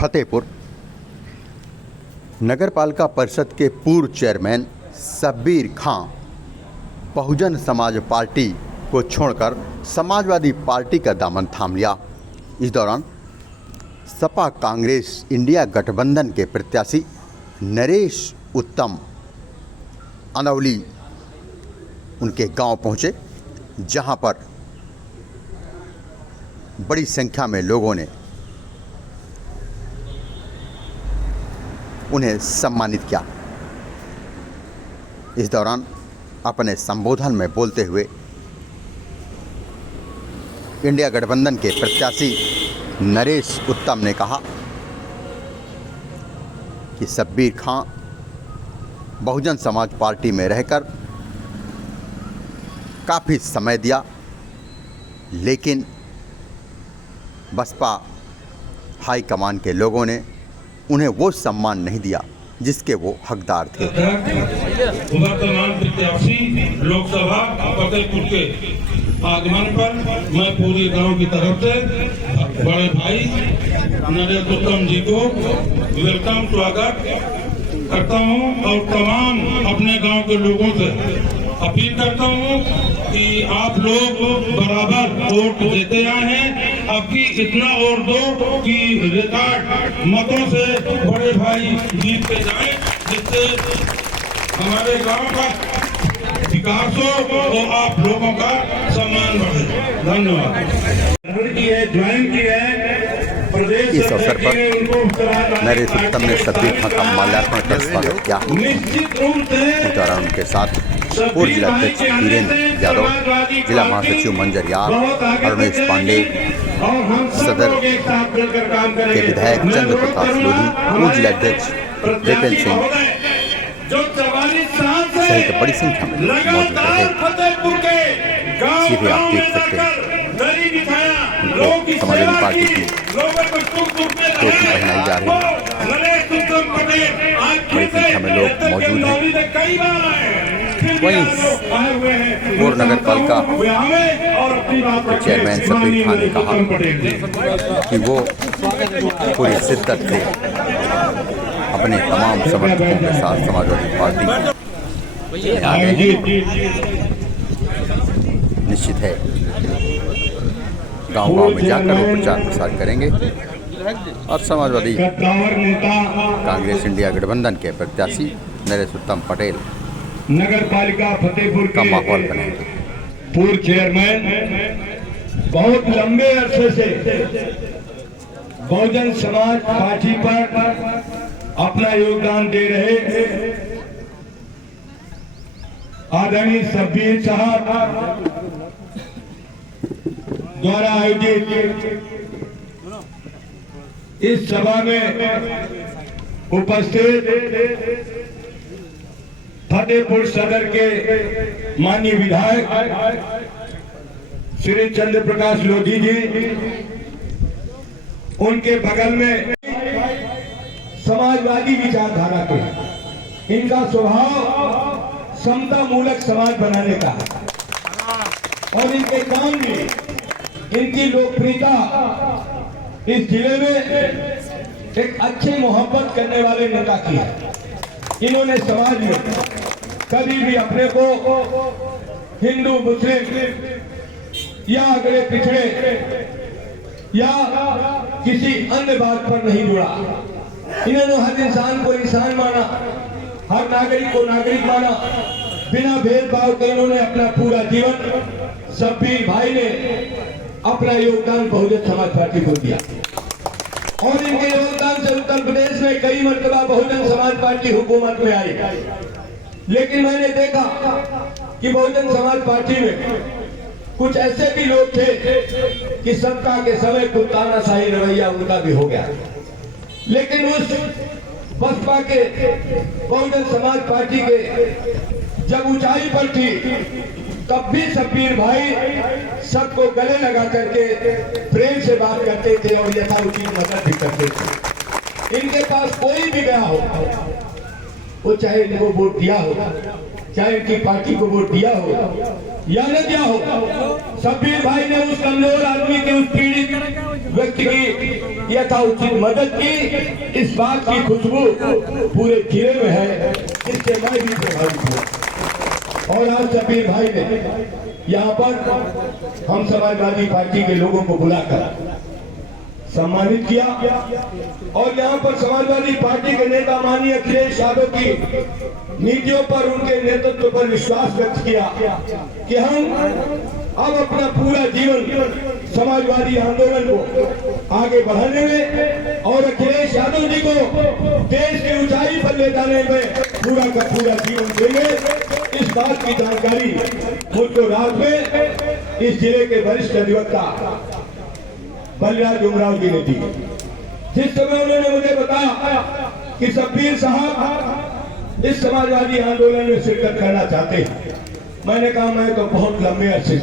फतेहपुर नगरपालिका परिषद के पूर्व चेयरमैन शब्बीर खां बहुजन समाज पार्टी को छोड़कर समाजवादी पार्टी का दामन थाम लिया। इस दौरान सपा कांग्रेस इंडिया गठबंधन के प्रत्याशी नरेश उत्तम अनौली उनके गांव पहुंचे, जहां पर बड़ी संख्या में लोगों ने उन्हें सम्मानित किया। इस दौरान अपने संबोधन में बोलते हुए इंडिया गठबंधन के प्रत्याशी नरेश उत्तम ने कहा कि शब्बीर खां बहुजन समाज पार्टी में रहकर काफ़ी समय दिया, लेकिन बसपा हाईकमान के लोगों ने उन्हें वो सम्मान नहीं दिया जिसके वो हकदार थे। वर्तमान प्रत्याशी लोकसभा फतेहपुर के आगमन पर मैं पूरे गांव की तरफ से बड़े भाई नरेश उत्तम जी को वेलकम स्वागत करता हूं और तमाम अपने गांव के लोगों से अपील करता हूं कि आप लोग बराबर वोट देते आए हैं। आपकी इतना और दो कि रिकॉर्ड मतों से बड़े भाई जीत के जाएं, जिससे हमारे गांव का विकास हो और आप लोगों का सम्मान बढ़े। धन्यवाद। ज्वाइन की है। इस अवसर पर नरेश उत्तम ने शब्बीर खां का माल्यार्पण कर स्वागत किया। इस दौरान उनके साथ पूर्व जिलाध्यक्ष वीरेंद्र यादव, जिला महासचिव मंजर यार, अरुणेश पांडे, सदर के विधायक चंद्र प्रकाश लोधी, पूर्व जिलाध्यक्ष विपिन सिंह सहित बड़ी संख्या में मौजूद रहे। सीधे आप देख सकते हैं उनको समाजवादी पार्टी की टोपी पहनाई जा रही है। बड़ी संख्या में लोग मौजूद हैं। वहीं पूर्व नगर पालिका के चेयरमैन शब्बीर खां ने कहा कि वो पूरी शिद्दत से अपने तमाम समर्थकों के साथ समाजवादी पार्टी में आ गए हैं। निश्चित है गांव-गांव में जाकर वो प्रचार प्रसार करेंगे और समाजवादी कांग्रेस इंडिया गठबंधन के प्रत्याशी नरेश उत्तम पटेल नगर पालिका फतेहपुर का माहौल बनाएंगे। पूर्व चेयरमैन बहुत लंबे अरसे से बहुजन समाज पार्टी पर अपना योगदान दे रहे आदरणीय शब्बीर साहब द्वारा आयोजित इस सभा में उपस्थित फतेहपुर सदर के माननीय विधायक श्री चंद्र प्रकाश लोधी जी, उनके बगल में समाजवादी विचारधारा के, इनका स्वभाव समता मूलक समाज बनाने का और इनके काम में इनकी लोकप्रियता इस जिले में एक अच्छी मोहब्बत करने वाले नेता की है। इन्होंने समाज में कभी भी अपने को हिंदू मुस्लिम या अगले पिछड़े या किसी अन्य बात पर नहीं जुड़ा। इन्होंने हर इंसान को इंसान माना, हर नागरिक को नागरिक माना, बिना भेदभाव के इन्होंने अपना पूरा जीवन शब्बीर भाई ने अपना योगदान बहुजन समाज पार्टी को दिया और इनके योगदान से उत्तर प्रदेश में कई मरतबा बहुजन समाज पार्टी हुकूमत में आई। लेकिन मैंने देखा कि बहुजन समाज पार्टी में कुछ ऐसे भी लोग थे कि सत्ता के समय कुछ तानाशाही रवैया उनका भी हो गया। लेकिन उस बसपा के बहुजन समाज पार्टी के जब ऊंचाई पर थी, तब भी शब्बीर भाई सबको गले लगा करके प्रेम से बात करते थे और यथाउचित मदद भी करते थे। इनके पास कोई भी गया हो, वो चाहे इनको वोट दिया हो, चाहे इनकी पार्टी को वोट दिया हो, यानी क्या हो, शब्बीर भाई ने उस कमजोर आदमी के, उस पीड़ित व्यक्ति की यथाउचित मदद की। इस बात की खुशबू पूरे जिले में है, जिससे मैं भी प्रभावित हुआ। और आज शब्बीर भाई ने यहाँ पर हम समाजवादी पार्टी के लोगों को बुलाकर सम्मानित किया और यहाँ पर समाजवादी पार्टी के नेता माननीय अखिलेश यादव की नीतियों पर, उनके नेतृत्व पर विश्वास व्यक्त किया कि हम अब अपना पूरा जीवन समाजवादी आंदोलन को आगे बढ़ाने में और अखिलेश यादव जी को देश की ऊंचाई पर ले जाने में पूरा का पूरा जीवन देंगे। इस बात की जानकारी मुझको रात में इस जिले के वरिष्ठ अधिवक्ता बलराज उमराव जी ने दी। जिस समय उन्होंने मुझे बताया कि शब्बीर साहब इस समाजवादी आंदोलन में शिरकत करना चाहते हैं, मैंने कहा मैं तो बहुत लंबे अरसे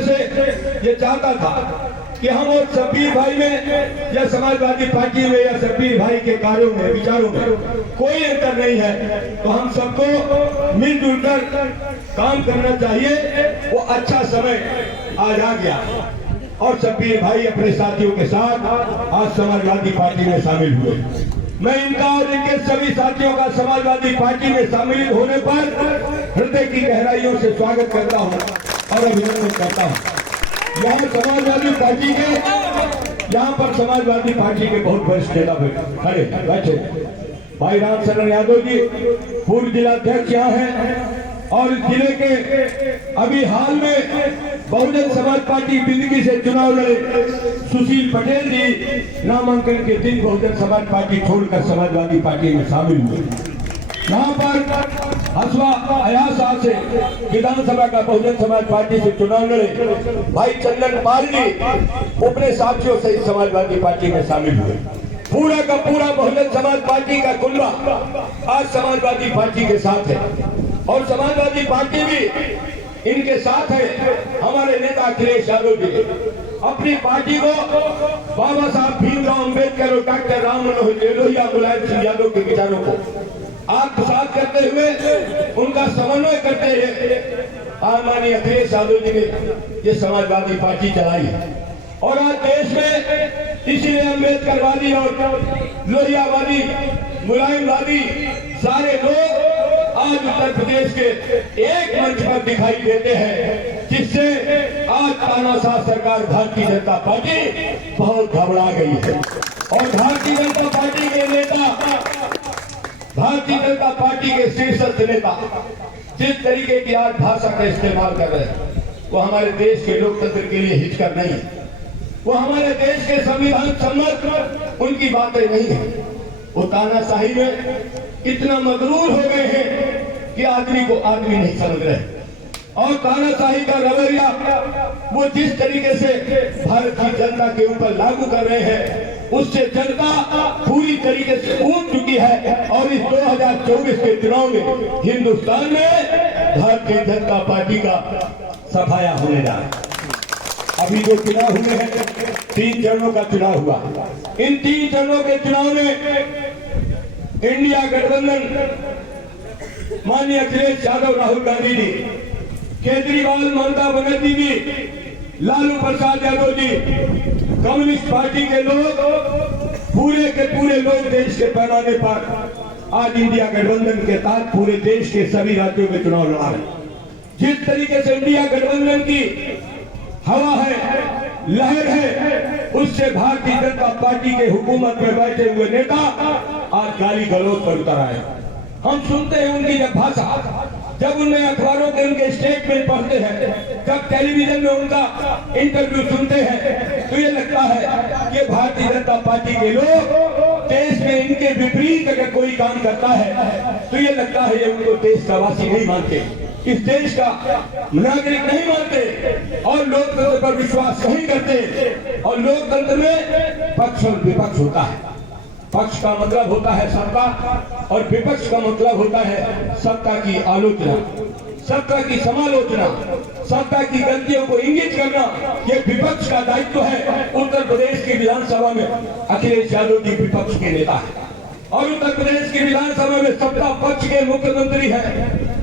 से ये चाहता था कि हम और शब्बीर भाई में या समाजवादी पार्टी में या शब्बीर भाई के कार्यों में, विचारों में कोई अंतर नहीं है, तो हम सबको मिलजुल कर काम करना चाहिए। वो अच्छा समय आज आ गया और शब्बीर भाई अपने साथियों के साथ आज समाजवादी पार्टी में शामिल हुए। मैं इनका और इनके सभी साथियों का समाजवादी पार्टी में शामिल होने पर हृदय की गहराइयों से स्वागत करता हूं और अभिनंदन करता हूं। यहाँ पर समाजवादी पार्टी के बहुत वरिष्ठ नेता खड़े बैठे, भाई राम शरण यादव जी पूर्व जिलाध्यक्ष यहाँ हैं और जिले के अभी हाल में बहुजन समाज पार्टी बिंदगी से चुनाव लड़े सुशील पटेल जी नामांकन के दिन बहुजन समाज पार्टी छोड़कर समाजवादी पार्टी में शामिल हुए। यहाँ पर हसवा अयासा से विधानसभा का बहुजन समाज पार्टी से चुनाव लड़े भाई चंदन पाल जी अपने साथियों से समाजवादी पार्टी में शामिल हुए। पूरा का पूरा बहुजन समाज पार्टी का कुल्ला आज समाजवादी पार्टी के साथ है और समाजवादी पार्टी भी इनके साथ है। हमारे नेता अखिलेश यादव जी अपनी पार्टी को बाबा साहब भीमराव अम्बेडकर और डॉक्टर राम मनोहर लोहिया मुलायम सिंह यादव के विचारों को आत्मसात करते हुए, उनका समन्वय करते हुए माननीय अखिलेश यादव जी ने ये समाजवादी पार्टी चलाई और आज देश में इसीलिए अम्बेडकरवादी और लोहियावादी मुलायमवादी सारे लोग आज उत्तर प्रदेश के एक मंच पर दिखाई देते हैं, जिससे आज तानाशाह सरकार भारतीय जनता पार्टी बहुत घबरा गई है और भारतीय जनता पार्टी के नेता, भारतीय जनता पार्टी के शीर्षस्थ नेता जिस तरीके की आज भाषा का इस्तेमाल कर रहे हैं वो हमारे देश के लोकतंत्र के लिए हिचकर नहीं है, वो हमारे देश के संविधान सम्मत उनकी बातें नहीं है। वो तानाशाही में इतना मगरूर हो गए हैं कि आदमी को आदमी नहीं समझ रहे और तानाशाही का रवैया वो जिस तरीके से भारत की जनता के ऊपर लागू कर रहे हैं उससे जनता पूरी तरीके से ऊब चुकी है और इस 2024 के चुनाव में हिंदुस्तान में भारतीय जनता पार्टी का सफाया होने जा रहा है। अभी जो चुनाव हुए हैं 3 चरणों का चुनाव हुआ, इन 3 चरणों के चुनाव में इंडिया गठबंधन माननीय अखिलेश यादव, राहुल गांधी जी, केजरीवाल, ममता बनर्जी जी, लालू प्रसाद यादव जी, कम्युनिस्ट पार्टी के लोग, पूरे के पूरे लोग देश के पैमाने पर आज इंडिया गठबंधन के तहत पूरे देश के सभी राज्यों में चुनाव लड़ा रहे। जिस तरीके से इंडिया गठबंधन की हवा है, लहर है, उससे भारतीय जनता पार्टी के हुकूमत में बैठे हुए नेता आज गाली गलौज पर उतर आए। हम सुनते हैं उनकी जब भाषा, जब उनमें अखबारों के उनके स्टेटमेंट पढ़ते हैं, जब टेलीविजन में उनका इंटरव्यू सुनते हैं, तो ये लगता है कि भारतीय जनता पार्टी के लोग देश में इनके विपरीत अगर कोई काम करता है तो ये लगता है ये उनको देश का वासी नहीं मानते, इस देश का नागरिक नहीं मानते और लोकतंत्र पर विश्वास नहीं करते। और लोकतंत्र में पक्ष और विपक्ष होता है। पक्ष का मतलब होता है सत्ता और विपक्ष का मतलब होता है सत्ता की आलोचना, सत्ता की समालोचना, सत्ता की गलतियों को इंगित करना। ये विपक्ष का दायित्व है। उत्तर प्रदेश की विधानसभा में अखिलेश यादव जी विपक्ष के नेता है और उत्तर प्रदेश की विधानसभा में सत्ता पक्ष के मुख्यमंत्री है।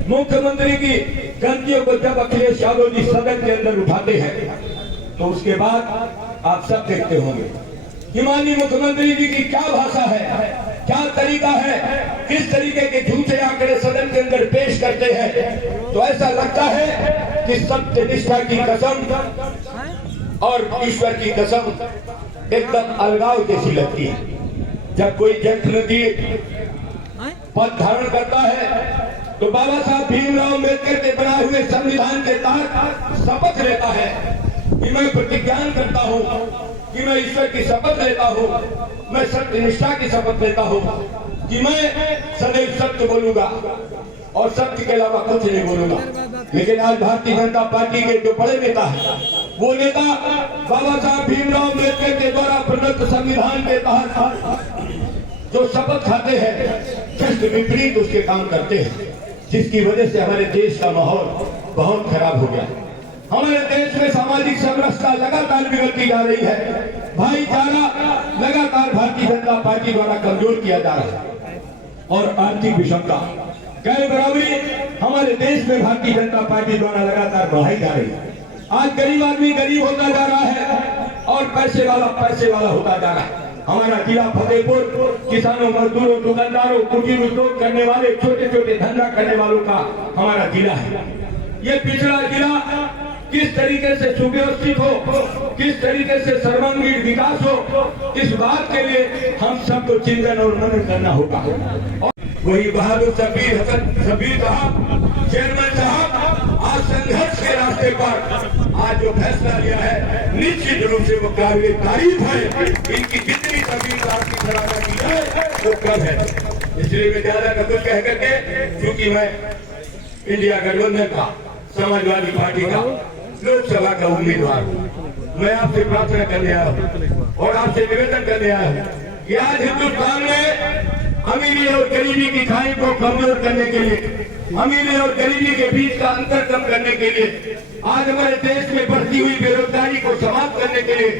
मुख्यमंत्री की गलतियों को जब अखिलेश यादव जी सदन के अंदर उठाते हैं तो उसके बाद आप सब देखते होंगे कि माननीय मुख्यमंत्री जी की क्या भाषा है, क्या तरीका है, किस तरीके के झूठे आंकड़े सदन के अंदर पेश करते हैं। तो ऐसा लगता है कि सत्य निष्ठा की कसम और ईश्वर की कसम एकदम अलगाव जैसी लगती है। जब कोई जनप्रतिनिधि पद धारण करता है तो बाबा साहब भीमराव अम्बेडकर के बनाए हुए संविधान के तहत शपथ लेता है कि मैं प्रतिज्ञान करता हूँ कि मैं ईश्वर की शपथ लेता हूँ, मैं सत्य निष्ठा की शपथ लेता हूँ कि मैं सदैव सत्य बोलूंगा और सत्य के अलावा कुछ नहीं बोलूंगा। लेकिन आज भारतीय जनता पार्टी के जो बड़े नेता हैं, वो नेता बाबा साहब भीमराव अम्बेडकर के द्वारा प्रदत्त संविधान के तहत जो शपथ खाते हैं, जस्ट विपरीत उसके काम करते हैं, जिसकी वजह से हमारे देश का माहौल बहुत खराब हो गया। हमारे देश में सामाजिक समरसता लगातार बिगड़ती जा रही है, भाईचारा लगातार भारतीय जनता पार्टी द्वारा कमजोर किया जा रहा है और आर्थिक विषमता, गैर बराबरी हमारे देश में भारतीय जनता पार्टी द्वारा लगातार बढ़ाई जा रही है। आज गरीब आदमी गरीब होता जा रहा है और पैसे वाला होता जा रहा है। हमारा जिला फतेहपुर किसानों, मजदूरों, दुकानदारों, कुटीर उद्योग करने वाले, छोटे छोटे धंधा करने वालों का हमारा जिला है। ये पिछड़ा जिला किस तरीके से सुव्यवस्थित हो, किस तरीके से सर्वांगीण विकास हो, इस बात के लिए हम सबको चिंतन और मनन करना होगा। और वही बहादुर शब्बीर साहब, चेयरमैन साहब आज संघर्ष के रास्ते पर आज जो फैसला लिया है, निश्चित रूप से वो काबिल तारीफ है। इनकी जितनी शब्बीर साहब की सराहना की जाए वो कम है। इसलिए मैं ज्यादा न कुछ कह करके, क्योंकि मैं इंडिया गठबंधन का, समाजवादी पार्टी का लोकसभा का उम्मीदवार हूँ, मैं आपसे प्रार्थना करने आया हूँ और आपसे निवेदन करने आया हूँ कि आज हिंदुस्तान में अमीरी और गरीबी की खाई को कमजोर करने के लिए, अमीरी और गरीबी के बीच का अंतर कम करने के लिए, आज हमारे देश में बढ़ती हुई बेरोजगारी को समाप्त करने के लिए,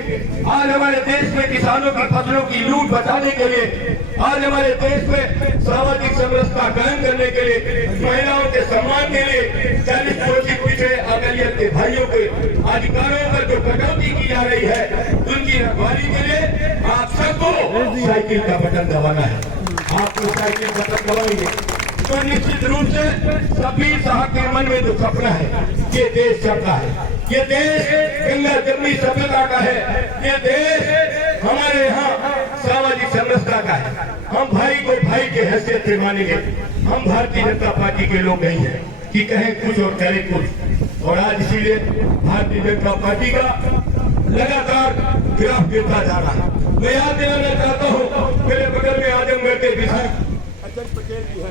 आज हमारे देश में किसानों की फसलों की लूट बचाने के लिए, आज हमारे देश में सामाजिक समरसता कायम करने के लिए, महिलाओं के सम्मान के लिए, 40 शोषित पिछड़े अकलियत के भाइयों के अधिकारों पर जो कटौती की जा रही है, उनकी रखवाली के लिए आप सबको साइकिल का बटन दबाना है। आपको साइकिल बटन दबाएंगे तो निश्चित रूप से शब्बीर साहब के मन में जो सपना है, ये देश सबका है, ये देश गंगा जमुनी सभ्यता का है, ये देश हमारे यहाँ सामाजिक समरसता का है। हम भाई को भाई के हैसियत से मानेंगे। हम भारतीय जनता पार्टी के लोग नहीं है कि कहें कुछ और करें कुछ। और आज इसीलिए भारतीय जनता पार्टी का लगातार ग्राफ गिरता जा रहा है। मैं याद दिलाना चाहता हूँ, मेरे बगल में आजमगढ़ के विधायक अजय पटेल जी है,